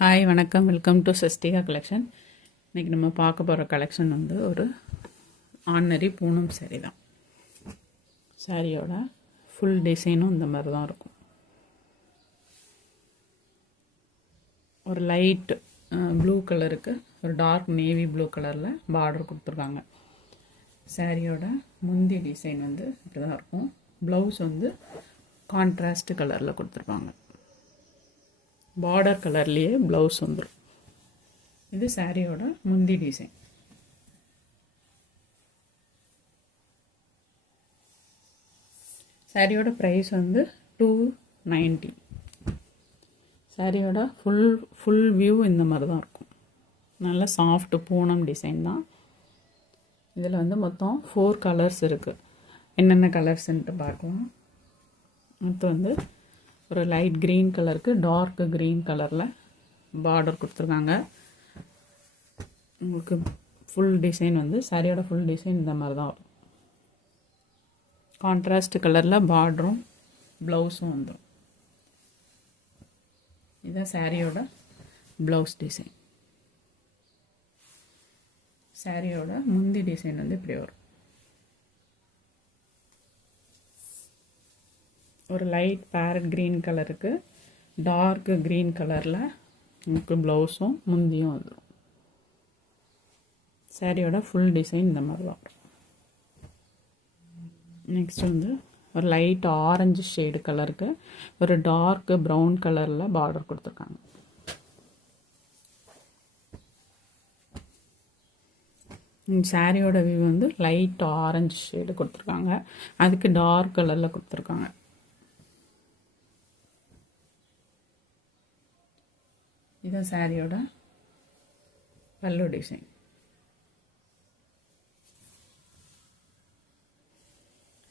Hi வணக்கம், welcome to Sastika collection. இன்றைக்கி நம்ம பார்க்க போகிற கலெக்ஷன் வந்து ஒரு ஆர்டினரி பூனம் சாரீ தான். சாரியோட ஃபுல் டிசைனும் இந்த மாதிரி தான் இருக்கும். ஒரு லைட் ப்ளூ கலருக்கு ஒரு டார்க் நேவி ப்ளூ கலரில் பார்டர் கொடுத்துருக்காங்க. சாரியோட முந்தி டிசைன் வந்து இப்படி தான் இருக்கும். ப்ளவுஸ் வந்து கான்ட்ராஸ்ட் கலரில் கொடுத்துருப்பாங்க. பார்டர் கலர்லேயே ப்ளவுஸ் வந்துடும். இது சாரியோட முந்தி டிசைன். சாரியோட ப்ரைஸ் வந்து 290. சாரியோட ஃபுல் வியூ இந்த மாதிரி தான் இருக்கும். நல்ல சாஃப்ட் பூனம் டிசைன் தான். இதில் வந்து மொத்தம் 4 கலர்ஸ் இருக்குது. என்னென்ன கலர்ஸ்ன்ட்டு பார்க்கலாம். மொத்தம் வந்து ஒரு லைட் க்ரீன் கலருக்கு டார்க் க்ரீன் கலரில் பார்டர் கொடுத்துருக்காங்க. உங்களுக்கு ஃபுல் டிசைன் வந்து சாரியோட ஃபுல் டிசைன் இந்த மாதிரி தான் வரும். கான்ட்ராஸ்ட் கலரில் பார்டரும் ப்ளவுஸும் வந்துடும். இதுதான் சாரியோட ப்ளவுஸ் டிசைன். சாரியோட முந்தி டிசைன் வந்து இப்படி வரும். ஒரு லைட் பேரட் க்ரீன் கலருக்கு டார்க் க்ரீன் கலரில் உங்களுக்கு ப்ளவுஸும் முந்தியும் வந்துடும். சாரியோட ஃபுல் டிசைன் இந்த மாதிரி தான் வரும். நெக்ஸ்ட் வந்து ஒரு லைட் ஆரஞ்சு ஷேடு கலருக்கு ஒரு டார்க் ப்ரௌன் கலரில் பார்டர் கொடுத்துருக்காங்க. சாரியோட வியூ வந்து லைட் ஆரஞ்சு ஷேடு கொடுத்துருக்காங்க. அதுக்கு டார்க் கலரில் கொடுத்துருக்காங்க. இதுதான் சாரியோட பல்லு டிசைன்.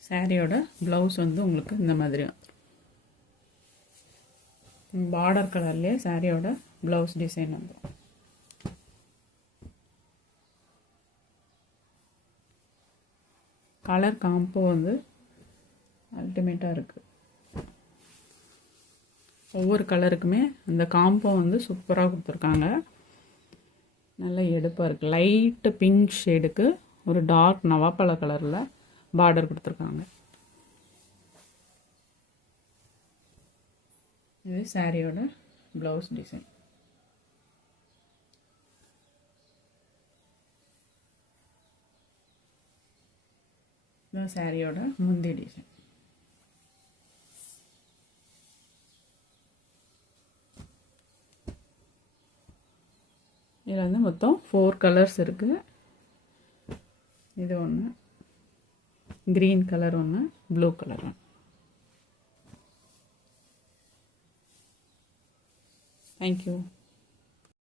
சாரியோட ப்ளவுஸ் வந்து உங்களுக்கு இந்த மாதிரி வந்துடும். பார்டர் கலர்லேயே சாரியோட ப்ளவுஸ் டிசைன் வந்துடும். கலர் காம்போ வந்து அல்டிமேட்டாக இருக்குது. ஒவ்வொரு கலருக்குமே அந்த காம்போ வந்து சூப்பராக கொடுத்துருக்காங்க. நல்ல எடுப்பாக இருக்குது. லைட்டு பிங்க் ஷேடுக்கு ஒரு டார்க் நவாப்பழ கலரில் பார்டர் கொடுத்துருக்காங்க. இது சாரியோட ப்ளவுஸ் டிசைன். இது சாரியோட முந்தி டிசைன். இதில் வந்து மொத்தம் 4 கலர்ஸ் இருக்குது. இது ஒன்று, க்ரீன் கலர் ஒன்று, ப்ளூ கலர் ஒன்று. தேங்க்யூ.